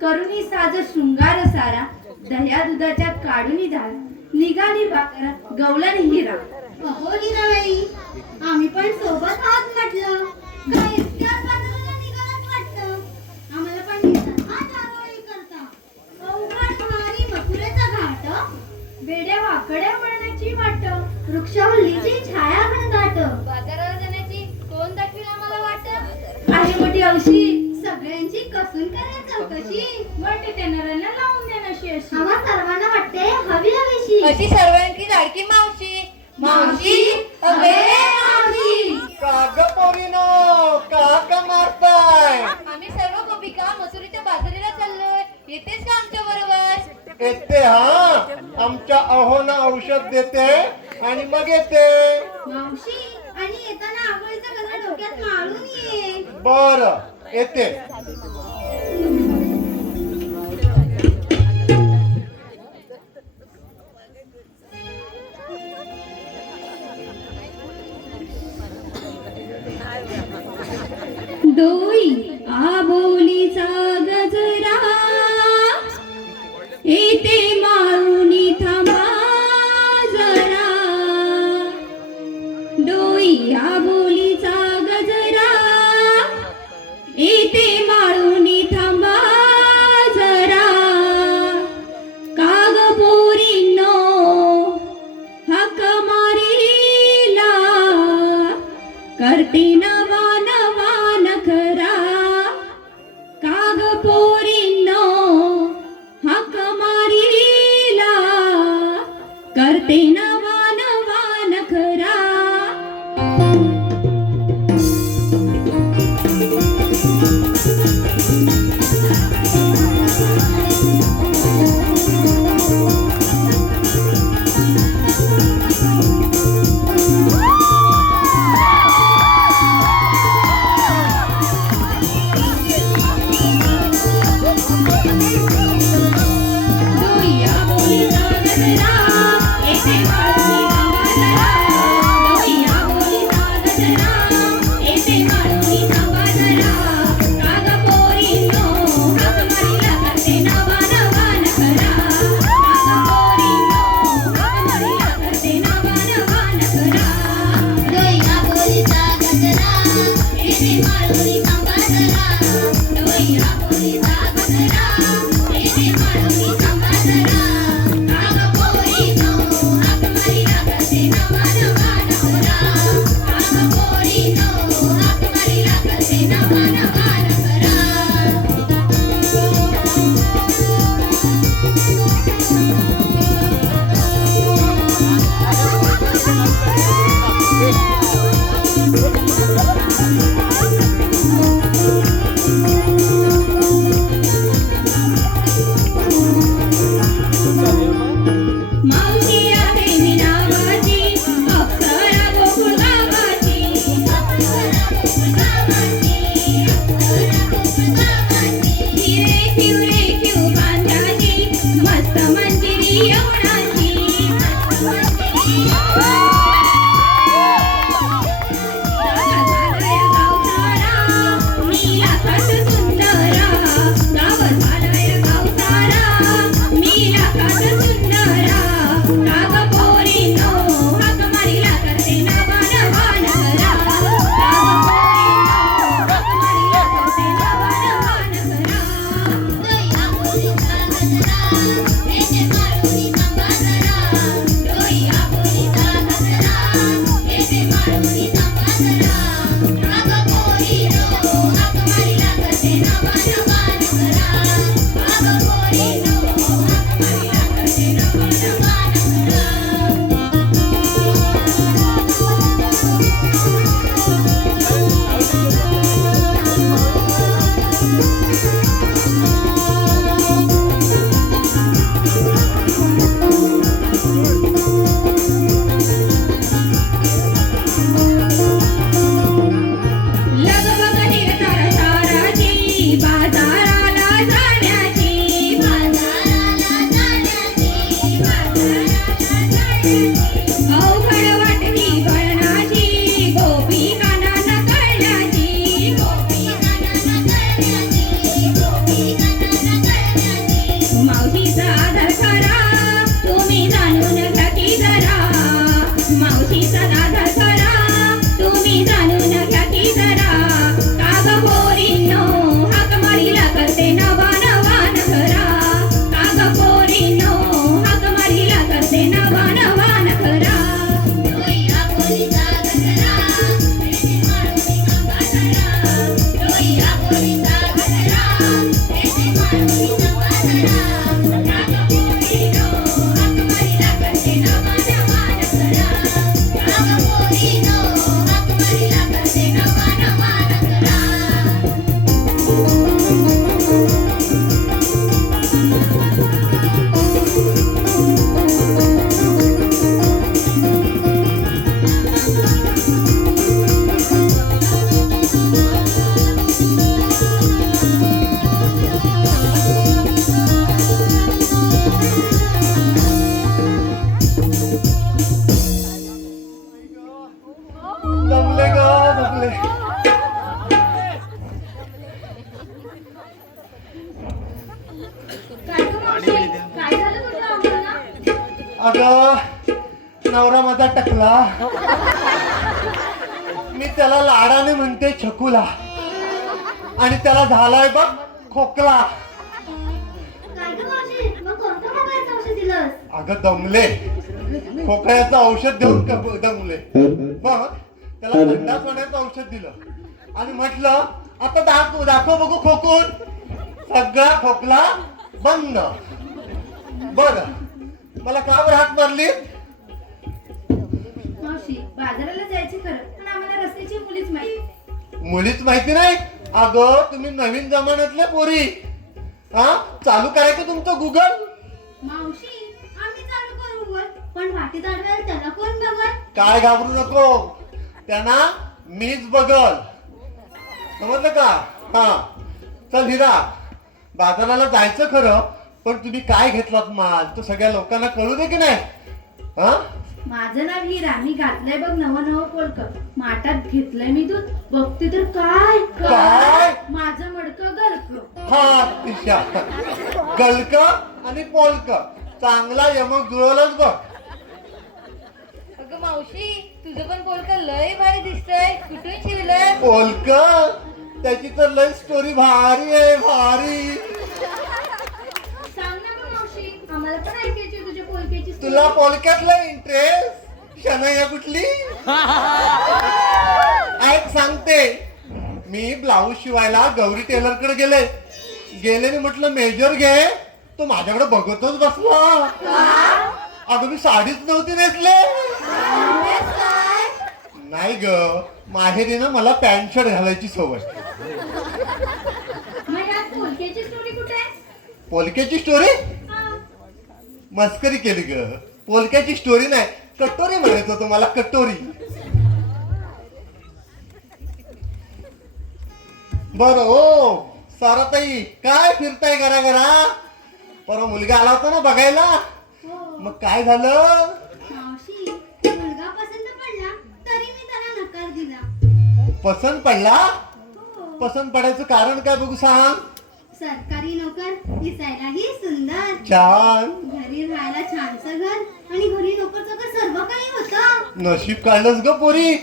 करुणी साज शृंगार सारा दह्या दुधाच्या काढूनी झाला निघाली भाकरा गवलन हिरा. अहो हिराबाई, आम्ही पण सोबत आहात म्हटलं. काय इतक्यात बाजाराला निघालात वाटतं. आम्हाला पण दिसत आज आरोळी करता. अवघड भारी मथुरेचा घाट, बेड्या वाकड्या पडण्याची वाट, वृक्षवल्लीची छाया घनदाट. बाजाराला जाण्याची कोण दाखवील आम्हाला वाट. आहे मोठी औशी सगळ्यांची कसून करायची चौकशी. वाटते त्या नरांना लावून देण्याशी अशी. आम्हा सर्वांना वाटते हवी हवीशी. अशी सर्वांची लाडकी मावशी. मावशी अबे मावशी. काग पोरीनो, का मारताय? आम्ही सर्व गोपिका मसुरीच्या बाजारीला चाललोय. येतेच का आमच्या बरोबर? येते हा. आमच्या अहोना औषध देते आणि मग येते. मावशी, आणि येताना आंघोळीचा गजरा डोक्यात मारून ये. बर येते. डोई आबोलीचा गजरा येते मारुनी थांबा जरा. डोई आबोलीचा गजरा येते मारुनी थांबा जरा. काग पोरींनो हाक मारीला करते नवा नवा नखरा. काग पोरींनो हाक मारीला करते नवा नवा नखरा. जरा येते माळुनी थांबा जरा काग पोरींनो हाक मारीला करते नवा नवा नखरा काग पोरींनो हाक मारीला करते नवा नवा नखरा डोईला बोलीचा गजरा येते माळुनी थांबा जरा डोईला बोलीचा गजरा येते माळुनी थांबा जरा काग पोरींनो हाक मारीला करते नवा नवा नखरा काग पोरींनो हाक मारीला करते नवा नवा नखरा मावशी आहे मी नावाची अप्सरा गोकुळ गावाची हिरे शिवरे शिव बांधाची मस्त मंजिरी यवनाची दादा झालाय गाव सारा मी लाखात सुंदरा गाव झालाय गाव सारा मी लाखात सुंदरा काग पोरींनो हाक मारीला करते नवा नवा नखरा काग पोरींनो हाक मारीला करते नवा नवा नखरा डोईला बोलीचा गजरा येते माळुनी थांबा जरा डोईला बोलीचा गजरा येते माळुनी थांबा जरा काग पोरींनो हाक मारीला करते नवा नवा नखरा काग पोरींनो हाक मारीला करते नवा नवा नखरा लगबग निरतार साराची बाजाराला जाण्याची बाजाराला जाण्याची अवघड वाटली गळणाची गोपिकांना न कळण्याची मावशीचा आदर करा तुम्ही जाणून घ्या की जरा मावशीचा आदर करा तुम्ही जाणून घ्या की जरा काग पोरींनो हाक मारीला करते नवा नवा नखरा काग पोरींनो हाक मारीला करते नवा नवा नखरा डोईला बोलीचा गजरा येते माळुनी थांबा जरा डोईला बोलीचा गजरा येते माळुनी थांबा जरा काग पोरींनो हाक मारीला करते नवा नवा नखरा काग पोरींनो हाक मारीला करते नवा नवा नखरा दमले ग दमले. काय गं मावशी? काय झालं तुझ्या अंगाला? अगं नवरा माझा टकला. मी त्याला लाडाने म्हणते छकुला आणि त्याला झालाय बघ खोकला. काय गं मावशी? मग कोणतं खोकल्याचं औषध दिलंस? अगं दमले, खोकल्याचं औषध देऊन दमले. मग त्याला संडास होण्याचं औषध दिलं आणि म्हटलं आता दाखव बघू खोकून. सगळा खोकला बंद. बघ मला का बरं हात मारली? मावशी बाजाराला जायचे खरं पण आम्हाला रस्त्याची मुलीच माहिती. मुलीच माहिती नाही? अगं तुम्ही नवीन जमान्यातले पोरी. हा चालू करायचं तुमचं गुगल. मावशी आम्ही चालू करू वर पण वाटीत अडवायला त्याला कोण बघल? काय घाबरू नको, त्यांना मीच बघल. समजलं का? हा चल हिरा, बाजाराला जायचं खरं पण तुम्ही काय घेतलात माल तो सगळ्या लोकांना कळू दे की नाही. हा माझं नाव हिरा. मी घातलंय बघ नवं पोलक. माठात घेतलंय मी दूध. बघते तर काय काय? माझं मडकं गलक. हा तिशा गलक आणि पोलक चांगला यमक जुळवलंच बघ. अगं मावशी, तुझं पण पोलक लय भारी दिसतंय. कुठून शिवलं? पोलक त्याची तर लय स्टोरी भारी आहे, भारी. सांग ना गं मावशी, आम्हाला पण ऐकायची तुझ्या पोलक्याची story. तुला पोलक्यातला इंटरेस्ट शनैया कुठली? ऐक सांगते. मी ब्लाऊज शिवायला गौरी टेलर कडे गेले आणि म्हटलं मेजर घे. तो माझ्याकडे बघतच बसला. अगं मी साडीच नव्हती नेसले. नाही ग, माहेरीनं मला पॅन्ट शर्ट घालायची सवय. मग यात पोलक्याची स्टोरी कुठे आहे? पोलक्याची स्टोरी हा. मस्करी केली ग. पोलक्याची स्टोरी नाही, कटोरी म्हणायचं तुम्हाला, कटोरी. बर ओ साराताई, काय फिरताय घरा घरा? परवा मुलगा आला होता ना बघायला, हो. मग काय झालं? मावशी, मुलगा पसंत पडला तरी मी त्याला नकार दिला. पसंत पडला? हो. पसंत पडायचं कारण काय बघू सांग. सरकारी नोकर, दिसायलाही सुंदर, छान. घरी राहायला छानसं घर आणि घरी नोकर चोकर सर्व काही होतं. नशीब काढलंच ग पोरी.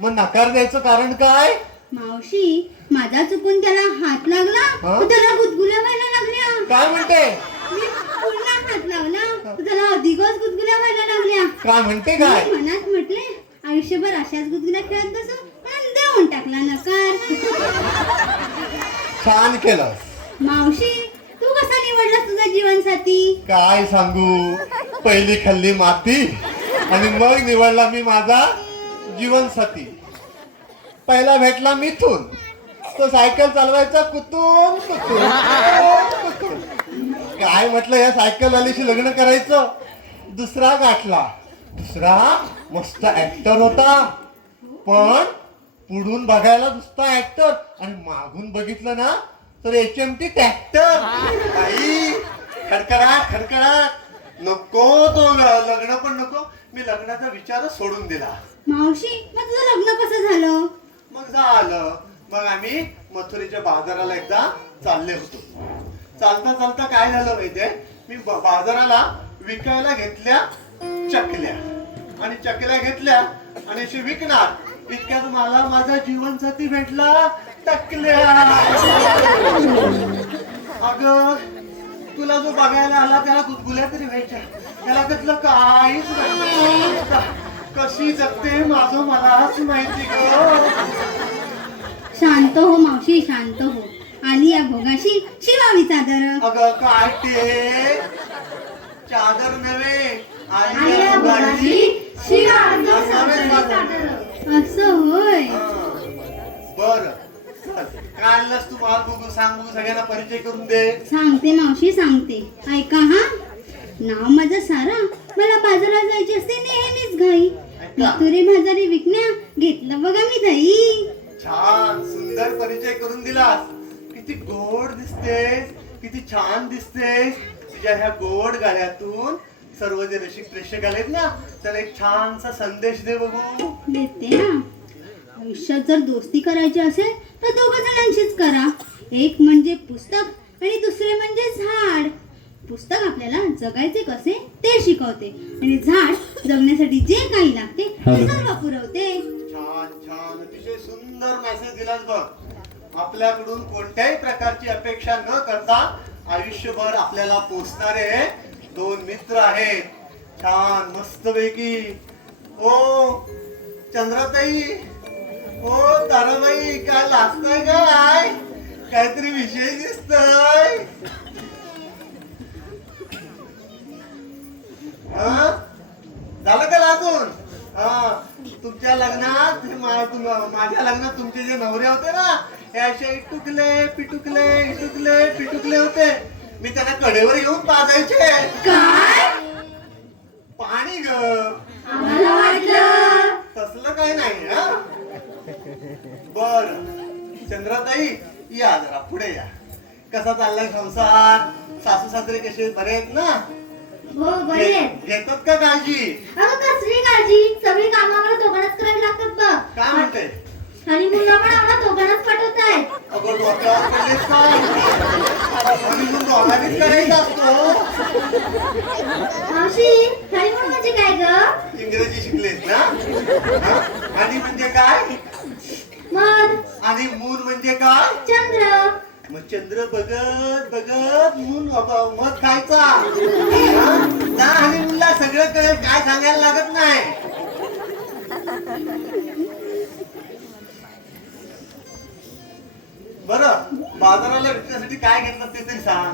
मग नकार द्यायचं कारण काय? मावशी, माझा चुकून त्याला हात लागला हा? तर त्याला गुदगुल्या व्हायला लागल्या. काय म्हणते? मी पुन्हा हात लावला तर त्याला अधिकच गुदगुल्या व्हायला लागल्या. काय म्हणते काय? मी मनात म्हटले आयुष्यभर अशाच गुदगुल्या खेळत बसू, पण देऊन टाकला नकार. छान केलं. मावशी, तू कसा निवडलास तुझा जीवनसाथी? काय सांगू, पहिली खाल्ली माती आणि मग निवडला मी माझा जीवनसाथी. पहिला भेटला मिथून. तो सायकल चालवायचा कुतून कुतून कुतून. काय म्हटलं या सायकल वालीशी लग्न करायचं. दुसरा गाठला. दुसरा मस्त ऍक्टर होता, पण पुढून बघायला नुसता ऍक्टर आणि मागून बघितलं ना तर HMT ट्रॅक्टर. आई खडखडाट खडखडाट. नको तो लग्न पण नको. मी लग्नाचा विचारच सोडून दिला. मावशी, मग तुझं लग्न कसं झालं? मग झालं. मग आम्ही मथुरेच्या बाजाराला एकदा चालले होतो. चालता चालता काय झालं माहितीये, मी बाजाराला विकायला घेतल्या चकल्या आणि चकल्या घेतल्या आणि अशी विकणार. इतक्यात मला माझा जीवनसाथी भेटला, टकल्या. अगं तुला जो बघायला आला त्याला गुदगुल्या तरी व्हायच्या, त्याला त्यातलं काहीच नाही. कशी जगते माझं मलाच माहिती ग. शांत हो मावशी, शांत हो. आली या भोगाशी शिवावी चादर. अगं काय ते चादर नव्हे, आली या भोगाशी शिवावी चादर. असं होय. बर काय आणलंस तू मला बघू, सांग बघू, सगळ्यांना परिचय करून दे. सांगते मावशी, सांगते. ऐका हा. नाव माझं सारा. मला बाजारात जायची असते नेहमीच घाई. तुरे भाजारी विकण्या घेतलं बघा मी दही. छान सुंदर परिचय करून दिलास. किती गोड दिसतेस, किती छान दिसतेस. तुझ्या ह्या गोड गाण्यातून सर्व जे रसिक प्रेक्षक आलेत ना, तर एक छानसा संदेश दे बघू. देते ना. आयुष्यात जर दोस्ती करायची असेल तर दोघ जणांशीच करा. एक म्हणजे पुस्तक आणि दुसरे म्हणजे झाड. पुस्तक आपल्याला जगायचे कसे ते शिकवते आणि झाड जगण्यासाठी जे काही लागते ते सर्व पुरवते. छान छान, अतिशय सुंदर मेसेज दिलास बघ. आपल्याकडून कोणत्याही प्रकारची अपेक्षा न करता आयुष्यभर आपल्याला पोचणारे दोन मित्र आहेत. छान मस्तपैकी. ओ चंद्राताई, ओ ताराबाई, काय लाजताय काय? काहीतरी विषय दिसतोय. झालं का लाजून? तुमच्या लग्नात माझ्या लग्नात तुमचे जे नवरे होते ना, हे असे इटुकले पिटुकले इटुकले पिटुकले होते. मी त्यांना कडेवर येऊन पाजायचे. काय? पाणी ग. आम्हाला वाटलं. तसलं काय नाही. बर चंद्राताई, या जरा पुढे या. कसा चाललाय संसार? सासू सासरे कसे बरे आहेत ना? हो बरे आहेत. घेतात का काळजी? अगं कसली काळजी, सगळी कामं आम्हाला दोघांनाच करावी लागतात बघ. काय म्हणते? आणि मुलं पण आम्हाला दोघांनाच पाठवतायत. अगं डोक्यावर पडलेस का? हनीमून दोघांनीच करायचा असतो. मावशी हनीमून म्हणजे काय ग? इंग्रजी शिकलेस ना? हा? आणि म्हणजे काय? मध, आणि मून म्हणजे काय? चंद्र. मग चंद्र बघत बघत मून मध खायचा. हा? त्या हनीमूनला सगळं कळेल, काय सांगायला लागत नाही. बरं, बाजाराला विकण्यासाठी काय घेतलं ते तरी सांग.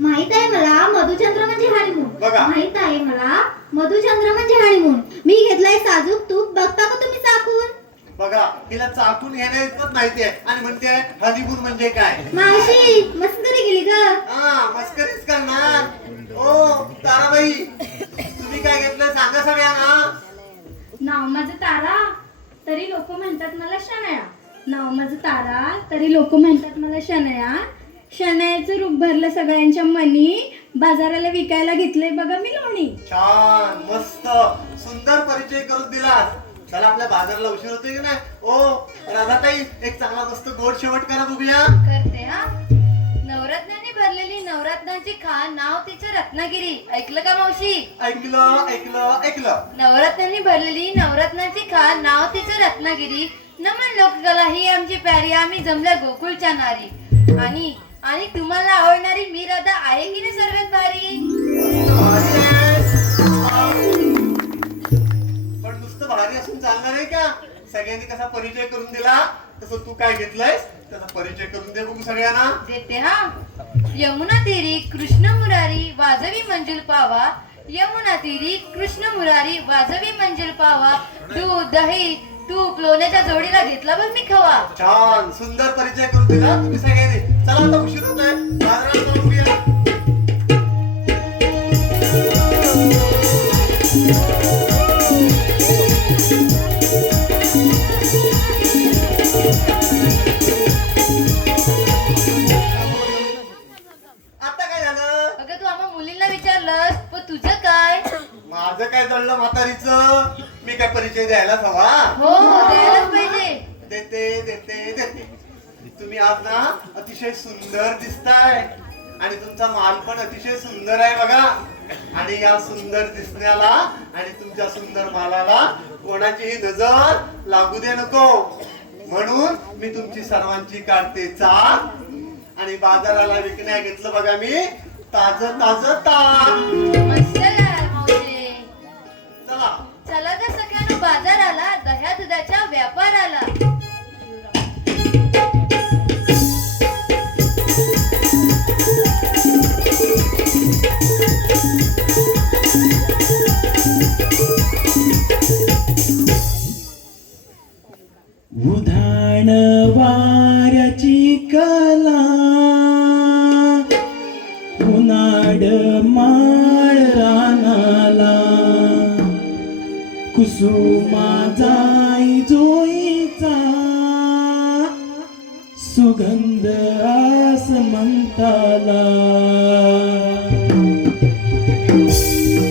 माहित आहे मला मधुचंद्र म्हणजे हनीमून. बघा. माहित आहे मला मधुचंद्र म्हणजे हनीमून. मी घेतलाय साजूक तूप, बघता का तुम्ही चाकून? बघा, तिला चाकून घेण्या इतकंच माहिती आहे आणि म्हणते हनीमून म्हणजे काय. मावशी मस्करी केली ग. हा, मस्करीच करणार. ओ ताराबाई, तुम्ही काय घेतलं सांगा सगळ्यांना. नाव माझं तारा तरी लोक म्हणतात मला शनया. नाव माझं तारा तरी लोक म्हणतात मला शनया. शनयाचं रूप भरलं सगळ्यांच्या मनी. बाजाराला विकायला घेतलंय बघा मी लोणी. छान, मस्त, सुंदर परिचय करून दिला. चला आपल्या बाजाराला उशीर होतोय की नाही. ओ राधाताई, एक चांगला मस्त गोड शेवट करा बघूया. करते हा. नवरत्नाने भरलेली नवरत्नाची खान, नाव तिचं रत्नागिरी. ऐकलं का मावशी? ऐकलं ऐकलं ऐकलं. नवरत्नांनी भरलेली नवरत्नाची खान, नाव तिचं रत्नागिरी. नमन लोककला ही आमची प्यारी, आम्ही जमल्या गोकुळच्या नारी. आणि आणि तुम्हाला आवडणारी मी राधा आहे की नाही सर्वात भारी? पण नुसतं भारी असून चालणार आहे का? सगळ्यांनी कसा परिचय करून दिला तसं तू काय घेतलंयस त्याचा परिचय करून दे बघू सगळ्यांना. देते हा. यमुना तीरी कृष्ण मुरारी वाजवी मंजुल पावा. यमुना तीरी कृष्ण मुरारी वाजवी मंजुल पावा. दूध दही तूप लोण्याच्या जोडीला घेतला बघ मी खवा. छान, सुंदर परिचय करून दिला तुम्ही सगळ्यांनी. चला आता उशीर होतोय, बाजारात जाऊन येऊया. आता काय झालं? अगं तू आम्हा मुलींना विचारलंस पण तुझं काय? माझं काय जळलं म्हातारीचं? मी काय परिचय द्यायलाच हवा? हो द्यायलाच पाहिजे. देते देते देते. तुम्ही आज ना अतिशय सुंदर दिसताय आणि तुमचा माल पण अतिशय सुंदर आहे बघा. आणि या सुंदर दिसण्याला आणि तुमच्या सुंदर मालाला कोणाचीही नजर लागू दे नको, म्हणून मी तुमची सर्वांची काढते चाल आणि बाजाराला विकण्या घेतलं बघा मी ताज ताज ताक. मस्त यार मावशी. चला चला तर सगळ्यांना बाजाराला, दह्या दुधाच्या व्यापाराला. उधाण वाऱ्याची कला, उन्हाड माळ रानाला, कुसुमा जाई जोईचा, सुगंध आसमंताला.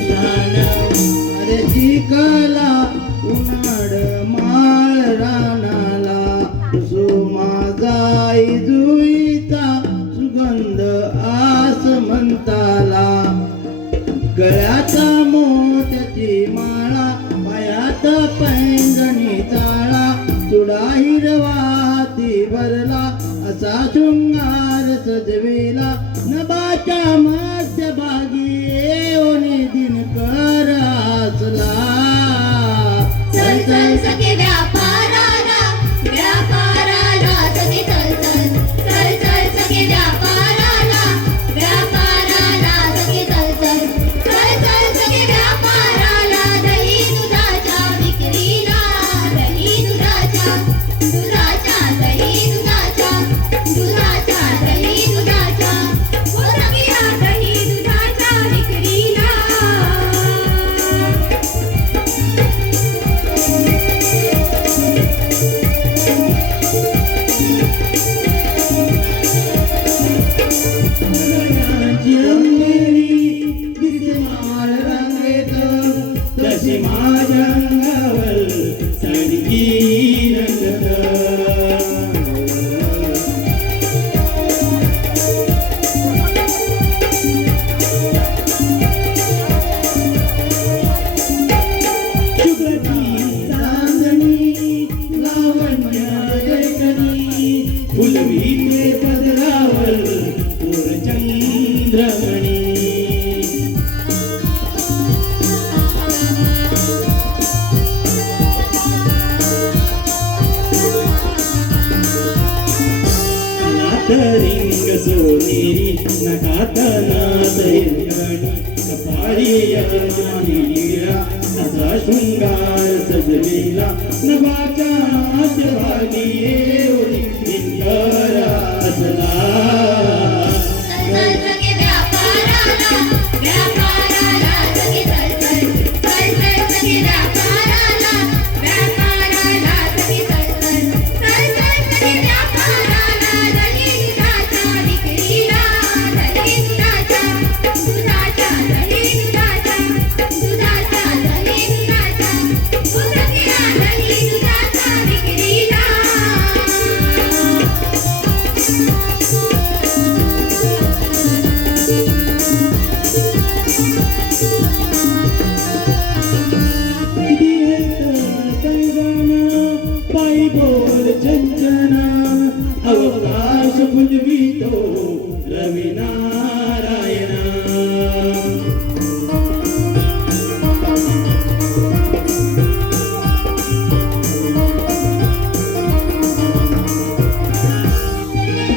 वाऱ्याची कला, उन्हाड माळ रानाला, कुसुमा जाई जुईचा, सुगंध आसमंताला. गळ्याचा मोत्याची माळा, पायात पैंजणी चाळा, चुडा हिरवा ती भरला, असा शृंगार सजविला. नभाच्या मध्यभागी येऊन दिनकर हसला. चल चल सखे व्यापाराला, व्यापाराला सखे चल चल. चल चल सखे व्यापाराला, व्यापाराला सखे चल चल. चल चल सखे व्यापाराला, दही दुधाच्या विक्रीला. दही दुधाच्या, दुधाच्या दही दुधाच्या, दुधाच्या दही दुधाच्या. ओ सखिया दही दुधाच्या विक्रीला. सोनेरी नकात नात हिरकणी कपाळी यजमानी लीळा असा शृंगार सजलेला नभाच्या मध्यभागी येऊन दिनकर असला अवकाश पुंजवितो रविनारायणा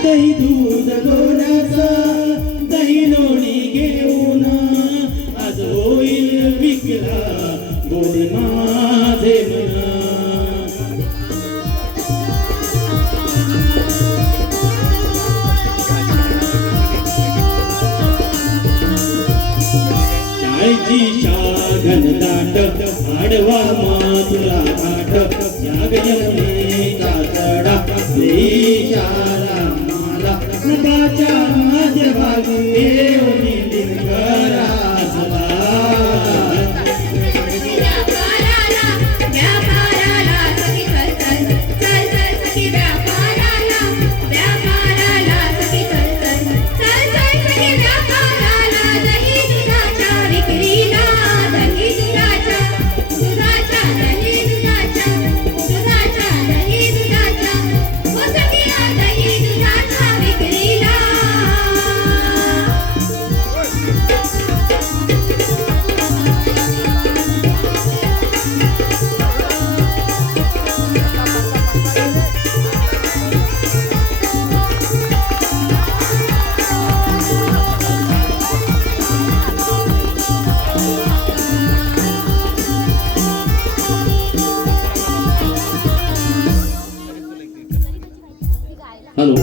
दही दूध गोडाचा दही लोणी घेऊन आज होईल विकला गोड माझे मना शाळेची शागन दाट आडवा मातुला घाट त्याग यमुनेचा चढा देशाला माला नभाच्या मध्यभागी येऊन दिनकर असला हॅलो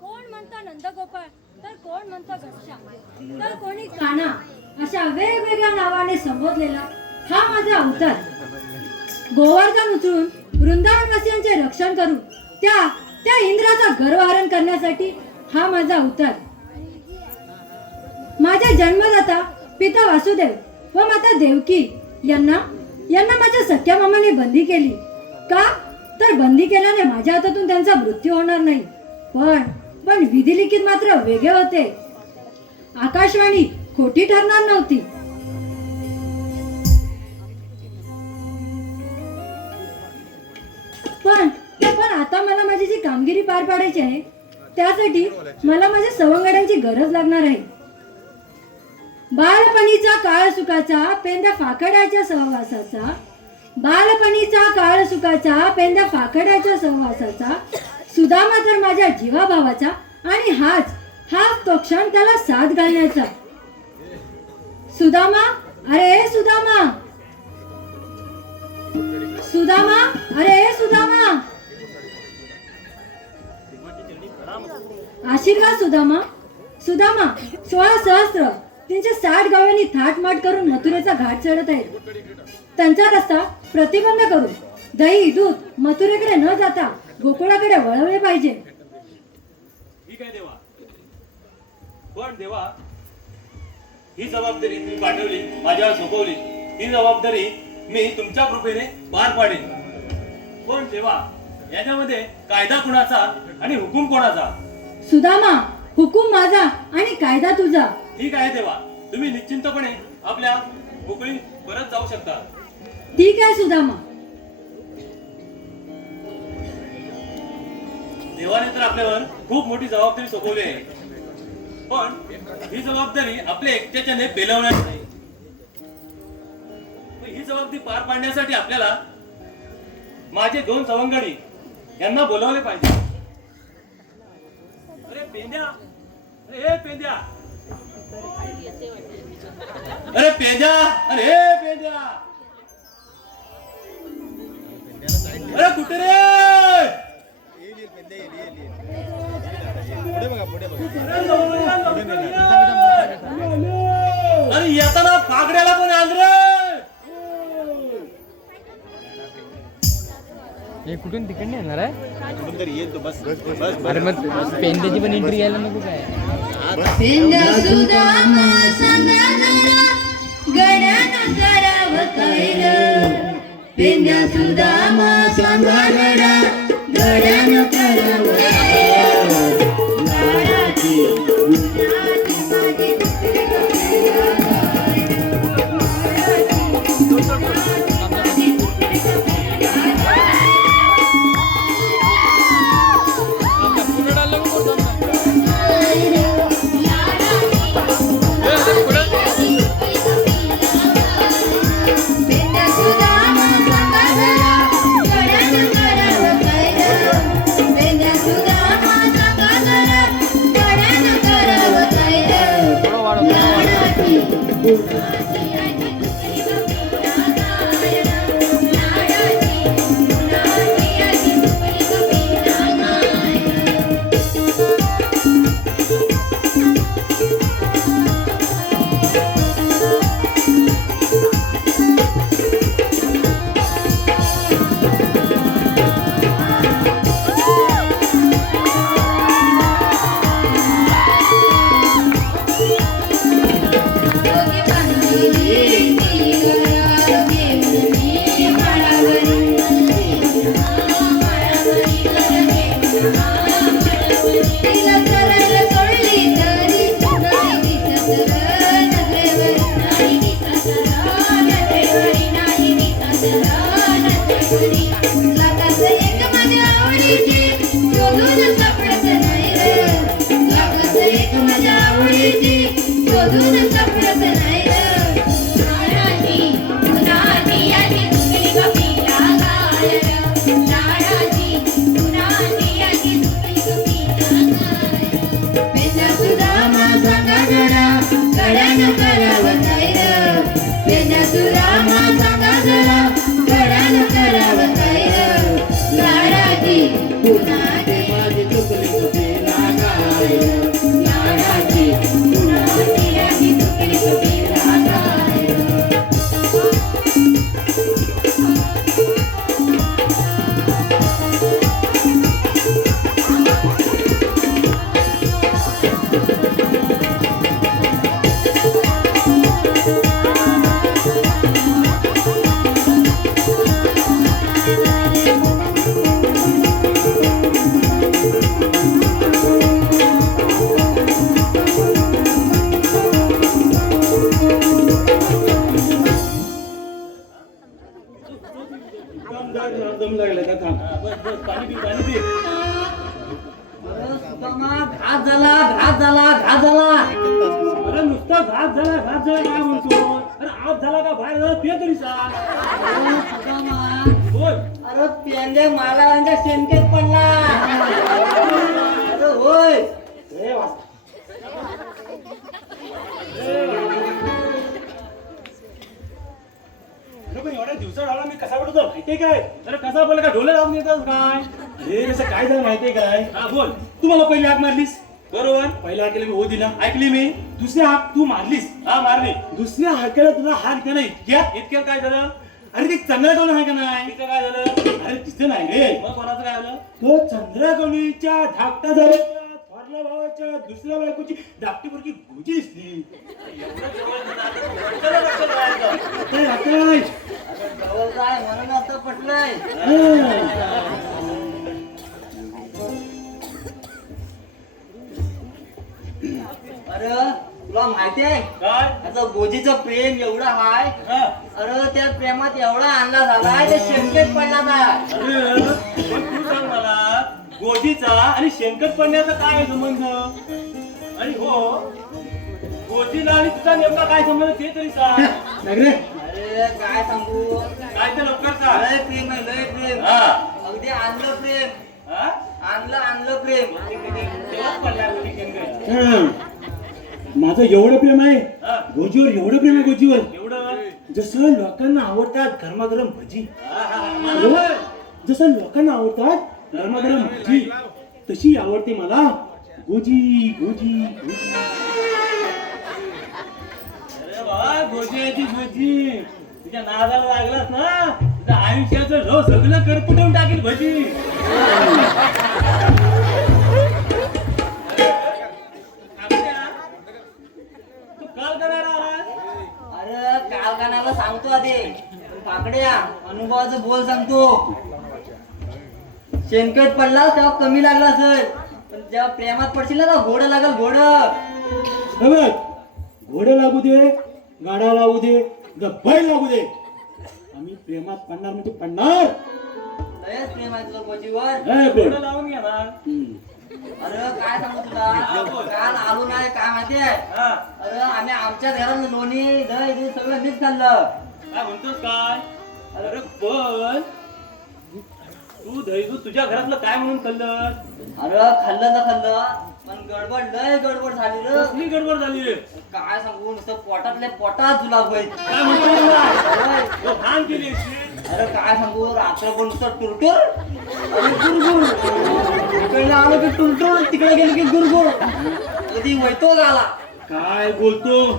कोण म्हणता नंदगोपाळ तर कोण म्हणता घनश्याम तर कोणी कान्हा अशा वेगवेगळ्या नावाने संबोधलेला हा माझा अवतार. गोवर्धन उचलून वृंदावनवासियांचे रक्षण करून त्या त्या इंद्राचा गर्वहरण करण्यासाठी हा माझा अवतार. माझ्या जन्मदाता पिता वासुदेव व माता देवकी यांना माझ्या सख्या मामाने बंदी केली. का तर बंदी केल्याने माझ्या हातातून त्यांचा मृत्यू होणार नाही. पण विधिलिखित मात्र वेगळे होते. आकाशवाणी खोटी ठरणार नव्हती. पण आता मला माझी जी कामगिरी पार पाडायची आहे त्यासाठी मला माझ्या सवंगड्यांची गरज लागणार आहे. बालपणीचा काळ सुखाचा पेंद्या फाकड्याच्या सहवासाचा बालपणीचा काळ सुखाचा पेंद्या फाकड्याच्या सहवासाचा सुदामा तर माझ्या जीवाभावाचा आणि हाच तो क्षण त्याला साथ घालण्याचा. सुदामा अरे सुदामा सुदामा अरे सुदामा आशीर्वाद सुदामा. 16 सहस्त्र 360 गावांनी थाटमाट करून मथुरेचा घाट चढत आहेत. त्यांचा रस्ता प्रतिबंध करून दही दूध मथुरेकडे न जाता गोकुळाकडे वळवले पाहिजे. ठीक आहे देवा, पण देवा ही जबाबदारी तुम्ही पाठवली, माझ्यावर सोपवली, ही जबाबदारी मी तुमच्या कृपेने पार पाडेन. पण देवा याच्यामध्ये कायदा कुणाचा आणि हुकूम कोणाचा? सुदामा हुकूम माझा आणि कायदा तुझा. ठीक आहे देवा, तुम्ही निश्चिंतपणे आपल्या गोकुळी परत जाऊ शकता. ठीक आहे सुदामा. देवाने तर आपल्यावर खूप मोठी जबाबदारी सोपवली आहे, पण ही जबाबदारी आपल्या एकट्याच्याने पेलवणार नाही. ही जबाबदारी पार पाडण्यासाठी आपल्याला माझे 2 सवंगडी यांना बोलावले पाहिजे. अरे पेंद्या, अरे पेंद्या, अरे पेंद्या, अरे पेंद्या, अरे कुठे रे? अरे येताना पागड्याला पण आण रे. हे कुठून तिकडे येणार आहे कुठून तरी येतो बस बस. अरे मग पेंद्याची पण एंट्री घ्यायला नको काय. पेंद्या सुदामा सांगा जरा गड्यानं करावं काय रे. पेंद्या सुदामा सांगा जरा गड्यानं करावं काय रे. लाडाची गुणाची माझी दुसरी कपेला गाय रे. लाडाची गुणाची माझी दुसरी कपेला गाय रे. पेंद्या सुदामा सांगा जरा गड्यानं करावं काय रे. पेंद्या सुदामा सांगा जरा गड्यानं करावं काय रे. लाडाची गुणाची माझी दुसरी कपेला गाय रे. लाडाची गुणाची माझी दुसरी कपेला गाय रे. योगी बांधिली ती घरा घेऊनी माळावरी. माळावरी घर घेऊन माळावरी. तिला करायला सोडली तरी नाही दिसत र नजरेवर. नाही दिसत र नजरेवरी. नाही दिसत र नजरेवरी. लागाच एक माझ्या आवडीची शोधून सापडत नाही रे. लागाच एक माझ्या आवडीची शोधून सापडत नाही रे. लाडाची गुणाची याची दुसरी कपेला गाय रे. लाडाची गुणाची याची दुसरी कपेला गाय रे. पेंद्या सुदामा सांगा जरा गड्यानं करावं काय रे. पेंद्या सुदामा सांगा जरा गड्यानं करावं काय रे. लाडाची गुणाची माझी दुसरी कपेला गाय रे. लाडाची गुणाची याची दुसरी कपेला गाय रे. दम लागला का? थांब. बस बस पाणी पी पाणी पी. घात झाला घात झाला घात झाला. अरे नुसता घात झाला काय म्हणतो? अरे आत झाला का बाहेर झाला ते तरी सांग. बोल. अरे पेंद्या मालावांच्या शेणकेत पडला. अरे होय ए वास. अरे पण एवढ्या दिवसात आला मी कसा पडतो माहितीये काय? अरे कसा बोल का ढोले लावून येतात काय? हे कसं काय झालं माहितीये काय? हा बोल. तू मला पहिली हाक मारलीस बरोबर. पहिल्या हाकेला मी हो दिला ऐकली मी. दुसरी हाक तू मारलीस. हा मारली. दुसऱ्या हाकेला तुला हाक दिला इतक्यात काय झालं? अरे ते चंद्रकवली आहे का नाही? तिचं काय झालं? अरे तिचं नाही रे. मग कोणाचं काय झालं? तो चंद्रकवलीच्या धाकटा झाल्याच्या थोरल्या भावाच्या दुसऱ्या बायकोची धाकटी पोरगी गोची दिसली. काय आकाश? जवळ जाय म्हणून आता पटलंय. अरे तुला माहिती आहे काय? याचा आमचं गोजीचं प्रेम एवढं हाय. हा. अरे त्या प्रेमात एवढा आणला झालाय ते शंकेत पडला ना. अरे पण तू सांग मला गोजीचा आणि शेंकट पडण्याचा काय संबंध? आणि हो गोजीला आणि तुझा नेमका काय संबंध ते तरी सांग. सागरे अरे काय सांगू. काय ते लवकर सांग. लय प्रेम आहे लय प्रेम. हा. अगदी आणलं प्रेम. हा? आणलं प्रेम. तेव्हाच पडला गोजी शेंकट. हं. माझं एवढं प्रेम आहे हा. गोजीवर, एवढं प्रेम आहे गोजीवर. एवढं जसं लोकांना आवडतात गरमागरम भजी, हा, हा, हा. मला पण. जसं लोकांना आवडतात गरमागरम भजी, तशी आवडते मला गोजी गोजी गोजी. अरे बाबा गोजी आहे ती गोजी. तुझ्या नादाला लागलास ना तुझ्या आयुष्याचं रो सगळं करपुटून टाकील भजी. तू काल करणार आलास? अरे काल कानाला सांगतो आधी. काकड्या अनुभवाचं बोल सांगतो. शेणकेत पडला तेव्हा कमी लागला असेल पण जेव्हा प्रेमात पडशील ना तेव्हा घोडं लागल घोडं. हे बघ, घोडं लागू दे, गाडा लागू दे, बैल लागू दे, आम्ही प्रेमात पडणार म्हणजे पडणार. लयच प्रेम आहे तुझं गोजीवर. हे प्रेम. थोडं लावून घ्या ना. अरे काय सांगू तुला काल आलो नाही काय माहितीये. हा. अरे आम्ही आमच्या घरात लोणी दही दूध सगळं मिक्स खाल्लं. काय म्हणतोस काय? अरे पण तू दही दूध तुझ्या घरातलं काय म्हणून खाल्लं? अरे खाल्लं ना खाल्लं पण गडबड लय गडबड झाली रे. कसली गडबड झाली रे? काय सांगू नुसतं पोटातल्या पोटात जुलाब होईल. काय म्हणतो? तो घाण केली असेल. अरे काय सांगू रात्रभर नुसतं टुरटुर आणि गुरगुर. इकडे आलो की टुरटुर तिकडे गेलो की गुरगुर. कधी वैतो आला. काय बोलतो?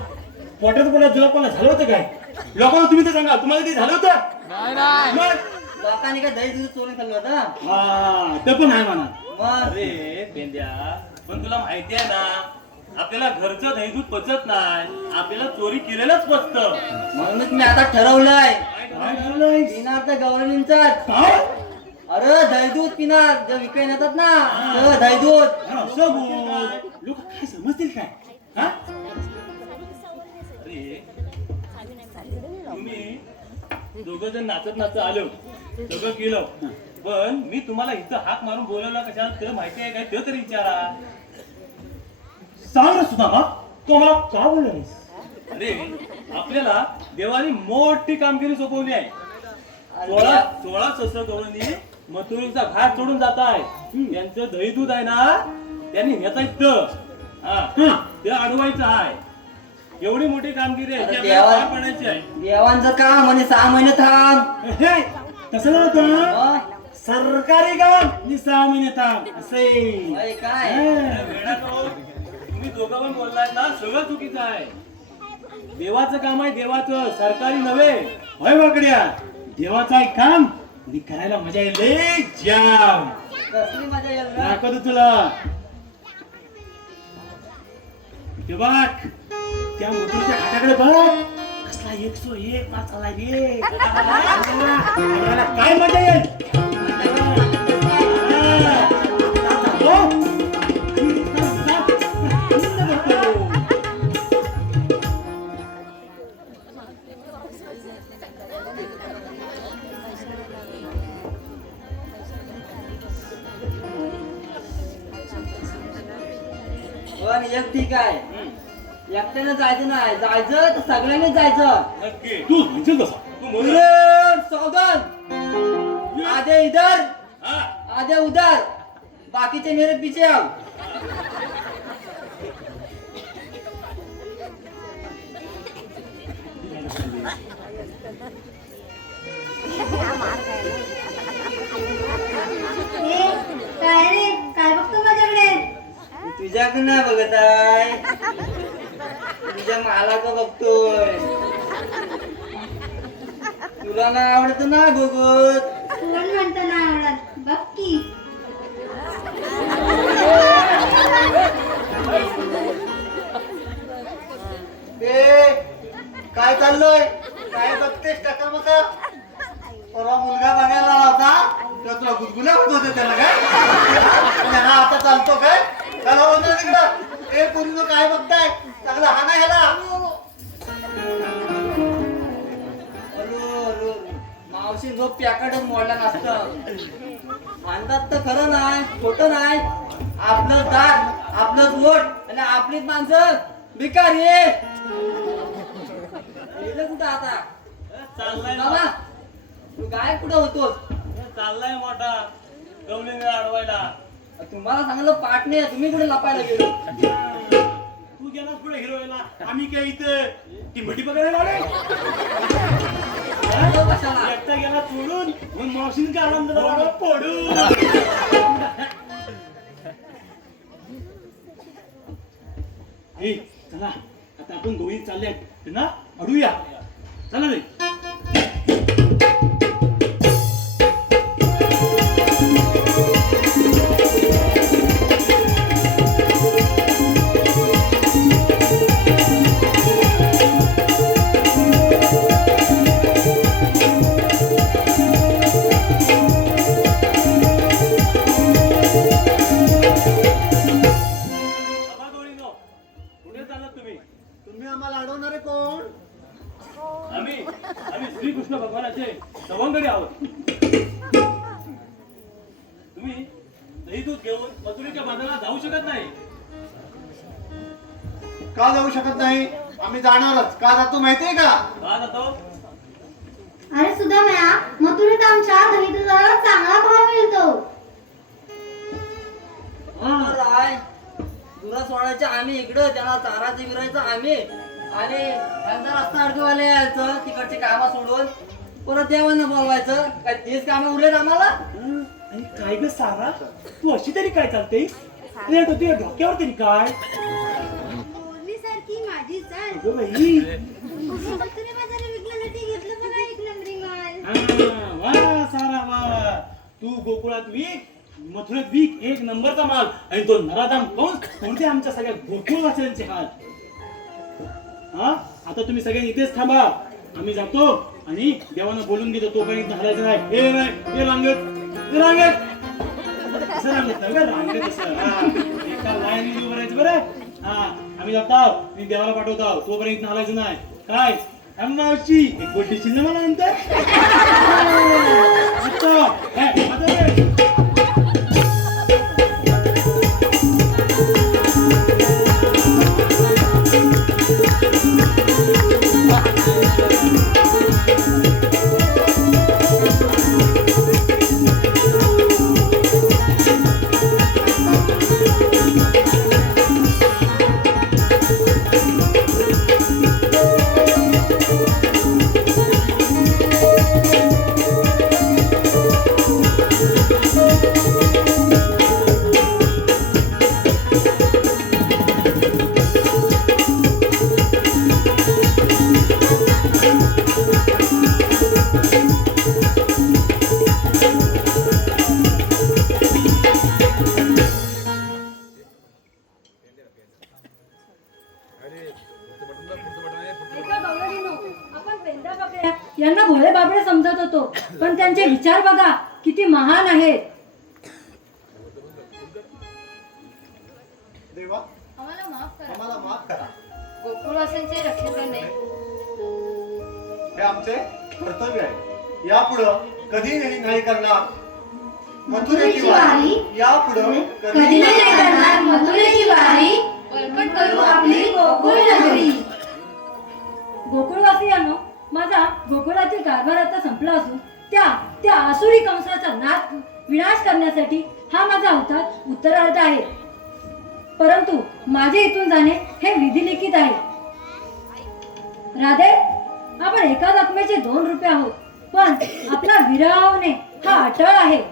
पोटात जळपणा झालं होतं काय? लोकांना तुम्ही तर सांगा, तुम्हाला ते झालं होतं? मग? लोकांनी काय दही दूध चोरून खाल्लं होतं. हा, ते पण आहे म्हणा. मग अरे पेंद्या पण तुला माहिती आहे ना आपल्याला घरचं दही दूध पचत नाही, आपल्याला चोरी केलेलंच पचतं. म्हणूनच मी आता ठरवलंय काय झालंय? पिणार तर गव्हर्नमेंटचाच. काय? अरे दही दूध पिणार जे विकायला येतात ना ते दही दूध. अरे असं बोल. लोक काय समजतील काय? हा? अरे तुम्ही दोघं जण नाचत नाचत आलो सगळं केलं पण मी तुम्हाला इथं हाक मारून बोलवलं कशाला तुला माहिती आहे काय ते तरी विचारा. सांग रे सुद्धा तू आम्हाला का बोलला नाहीस? अरे आपल्याला देवाने मोठी कामगिरी सोपवली आहे. 16 सहस्त्रकवळी मथुरेचा घाट सोडून जात आहे. त्यांचं दही दूध आहे ना त्यांनी न्यायचं इथं. हा ते अडवायचं आहे. एवढी मोठी कामगिरी आहे अरे ती आपल्याला देवा. पार पाडायची आहे. देवांचं काम म्हणे 6 महिने थांब. हे, तसं नव्हतं. मग? सरकारी काम आणि 6 महिने थांब असे. अरे काय अरे वेडानो, तुम्ही दोघं पण बोललात ना सगळं चुकीचं आहे. देवाचं काम आहे देवाचं सरकारी नव्हे. होय वाकड्या, देवाचं आहे काम आणि करायला मजा येईल लय जाम. कसली मजा येईल रे. दाखवतो तुला. ते बघ त्या मथुरेच्या घाटाकडे बघ कसला 101 मास आलाय रे. करायला काय मजा येईल. पण एक ठीक आहे एकट्यानं जायचं नाही जायचं तर सगळ्यांनीच जायचं. नक्की तू म्हणजे कसा तू म्हणून उधर सावधान आधे इधर हा आधे उधर बाकीचे मेरे पीछे आओ. काय रे काय बघतो माझ्याकडे? तुझ्याकडे नाही बघत आहे तुझ्या मालाचं बघतोय. तुला नाही आवडत ना बघत. कोण म्हणतं नाही आवडत? बघ की. काय चाललंय काय बघतेस टका मका परवा मुलगा बघायला होता तर तुला गुदगुल्या होत होते त्याला काय आणि हा आता चालतो काय त्याला होतं तिकडं ए पुरीनो काय बघताय चांगला हा ना ह्याला मावशी जो पॅकेटच मोडला नसतं. अंदाज तर खरं नाही, खोटं नाही. आपलं दात, आपलं वोट आणि आपलीच माणसं भिकारी. गेलं कुठं आता? चाललाय बाबा, तू काय कुठं होतोस? चाललाय मोठा गवळीने अडवायला. तुम्हाला सांगितलं पाठ नाही, तुम्ही कुठे लपायला गेलो? तू गेलास पुढे हिरोला, आम्ही काय इथं ती भटी बघायला आलोय? तो कशाला? एकटा गेला सोडून मग मावशींचा आनंद झाला पडून. ए चला आता आपण गोळी चालले ना, अडूया. चला रे. बाबा गवळीनो, कुठे चाललात तुम्ही? तुम्ही आम्हाला अडवणारे कोण? आम्ही श्रीकृष्ण भगवानाचे सवंगडी आहोत. तुम्ही दही दूध घेऊन मथुरेच्या बांधाला जाऊ शकत नाही. का जाऊ शकत नाही? आम्ही जाणारच. का जातो माहितीये का? का जातो? अरे सुदाम्या, मथुरेत आमच्या दही दुधाला चांगला भाव मिळतो. राय दुरा सोडायचे आम्ही इकडं, त्यांना चाराचे विरायचं आम्ही, आणि त्यांचा रस्ता अडकवायला यायचं तिकडची कामं सोडून. परत देवांना बोलवायचं. काय तेच कामं उरलेत आम्हाला? आणि काय ग सारा, तू अशी तरी काय चालते? तुझ्या डोक्यावर तरी काय? सारखी माझी चाल. अगं बाई, मथुरे बाजारात विकण्यासाठी घेतलं बघा एक नंबरी माल. हा, वा सारा वा. तू गोकुळात विक, मथुरेत विक, एक नंबरचा माल. आणि तो नराधाम कंस कोणते आमच्या सगळ्या गोकुळवासियांचे हाल. हा, आता तुम्ही सगळे इथेच थांबा. आम्ही जातो आणि देवानं बोलून घेतो. तोपर्यंत हलायचं नाही. ए नाही, ए रांगेत, ए रांगेत. असं रांगेत नाही बरं, रांगेत असं. हा, एका लाईनीने उभं राहायचं बरं. हा, आम्ही जातो, मी देवाला पाठवतो. तोपर्यंत हलायचं नाही. काय मावशी एक गोष्टी चिन्ह मला नंतर. यांना भोळे बाबळे समजत होतो, पण त्यांचे विचार बघा किती महान आहेत. देवा, आम्हाला माफ करा. आम्हाला माफ करा. गोकुळवासींचे रक्षण करणे हे आमचे कर्तव्य आहे. यापुढं कधी नाही करणार मथुरेची वारी. यापुढं कधी नाही करणार मथुरेची वारी. बळकट करू आपली गोकुळ नगरी. गोकुळवासियांनो, माझा गोकुळातील कारभार आता संपला असून त्या आसुरी कंसाचा विनाश करण्यासाठी हा माझा अवतार उत्तरार्थ आहे. परंतु माझे इथून जाणे हे विधिलिखित आहे. राधे, आपण एका जखमेचे 2 रुपये आहोत, पण आपला विरहावणे हा अटळ आहे.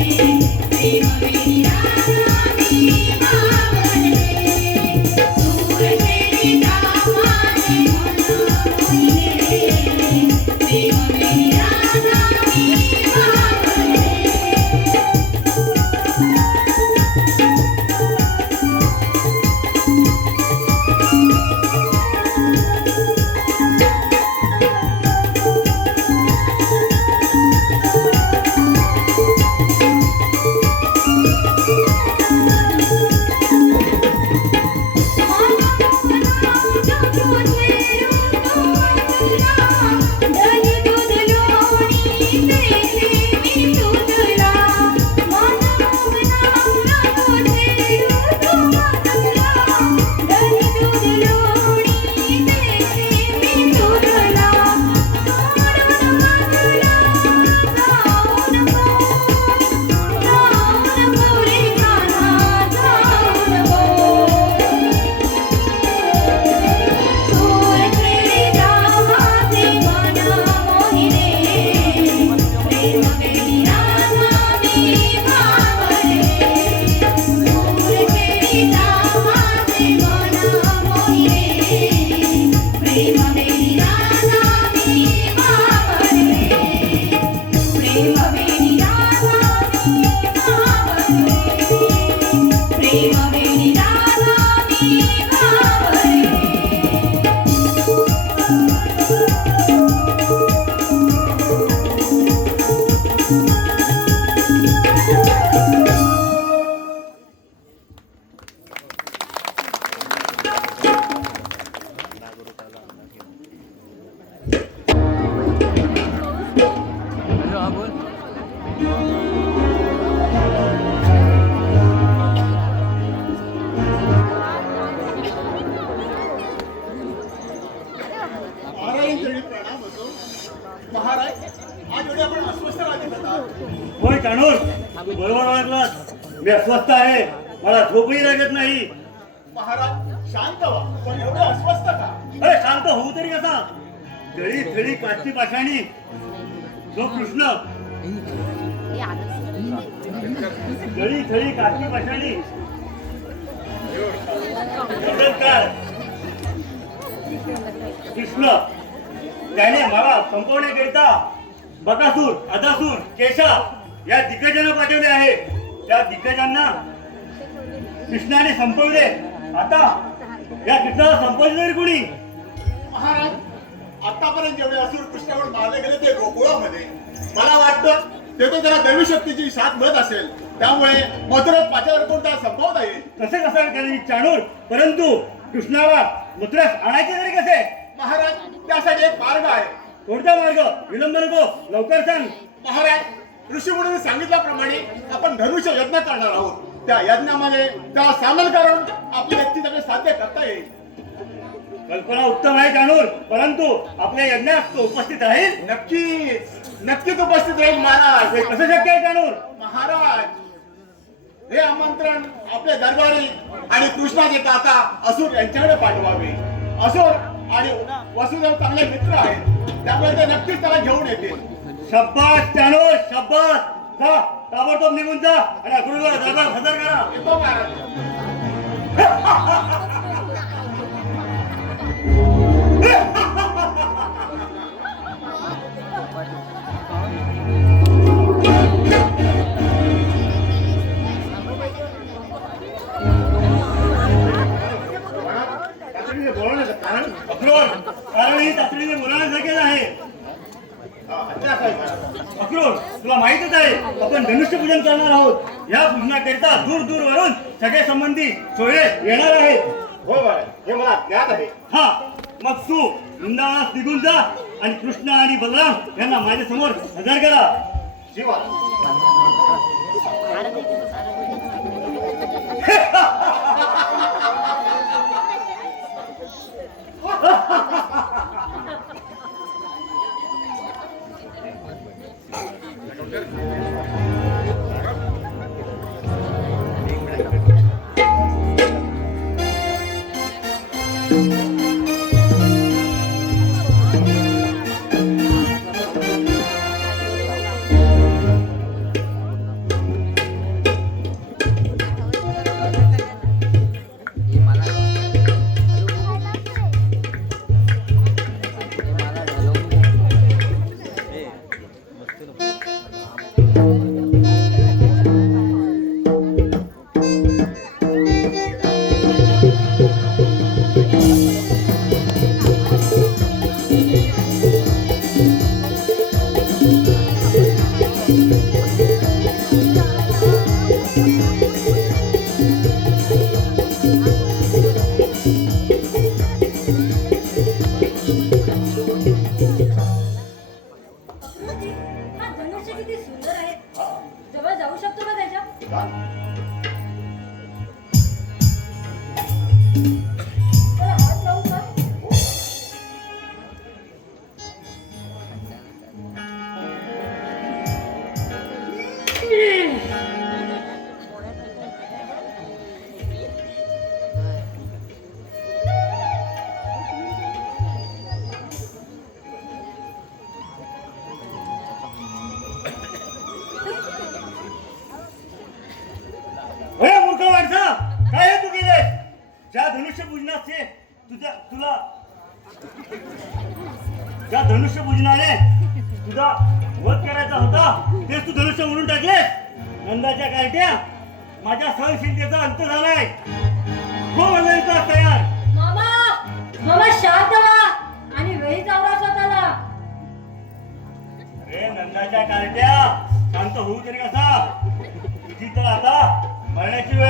प्रेम वेडी राधा मी भावले सूर खेळीता माझे मन मोहिले प्रेम वेडी राधा मी भावले होय चाणूर, तू बरोबर ओळखलास. मी अस्वस्थ आहे, मला झोपही लागत नाही. महाराज शांत व्हा, पण एवढं अस्वस्थ का? अरे शांत होऊ तरी कसा? जळी थळी काष्टी पाषाणी जो कृष्ण, जळी थळी काष्टी पाषाणी जगतकार कृष्ण, त्याने मला संपवण्याकरिता बकासूर, अदासूर, केशा या दिग्गजांना पाठवले आहे. त्या दिग्गजांना कृष्णाने संपवले. आता या कृष्णाला संपवले तरी कुणी? महाराज, आतापर्यंत जेवढे असुर कृष्णावर मारले गेले ते गोकुळामध्ये. मला वाटतं ते तो त्याला दैवी शक्तीची साथ मिळत असेल, त्यामुळे मथुरात माझ्यावर कोणता संपवता येईल. कसे कसं केले चाणूर? परंतु कृष्णाला मथुरास आणायचे तरी कसे? महाराज, त्यासाठी एक मार्ग आहे. कोणता मार्ग? विलंब नको, लवकर सांग. महाराज, ऋषी मुनीने सांगितल्याप्रमाणे आपण धनुष्य यज्ञ करणार आहोत. त्या यज्ञामध्ये त्याला सामील करून आपली व्यक्ती त्याने साध्य करता येईल. कल्पना उत्तम आहे चाणूर, परंतु आपल्या यज्ञात तो उपस्थित राहील? नक्कीच उपस्थित राहील महाराज. हे कसं शक्य आहे चाणूर? महाराज, हे आमंत्रण आपले दरबारी आणि कृष्णाचे काका असुर यांच्याकडे पाठवावे. असुर आणि वसुदेव चांगले मित्र आहेत, त्यामुळे ते नक्कीच त्याला घेऊन येतील. शब्बास चाणूर, शब्बास. जा, ताबडतोब निघून जा आणि अक्रूरला दरबार हजर करा. येतो महाराज. कारण ही तातडीने बोलावण्यासारखेच आहे. अक्रूर, तुला माहितच आहे आपण धनुष्य पूजन करणार आहोत. या पूजनाकरिता दूर दूर वरून सगळे संबंधी सोयरे येणार आहेत. हो बाय, हे मला ज्ञात आहे. हा, मग तू वृंदावनास निघून जा आणि कृष्ण आणि बलराम यांना माझ्या समोर हजर करा. जीवा, का? अरे मूर्ख माणसा, काय हे तू केले? ज्या धनुष्य पूजनाचे ज्या धनुष्य पूजनाने तुझा वध करायचा होता तेच तू धनुष्य म्हणून टाकले. नंदाच्या कार्ट्या, माझ्या सहनशीलतेचा अंत झालाय. हो म्हणला तयार. मामा शांत व्हा आणि वेळी जावरा स्वतःला. अरे नंदाच्या कार्ट्या, शांत होऊ तरी कसा? तुझी तर आता मरण्याची वेळ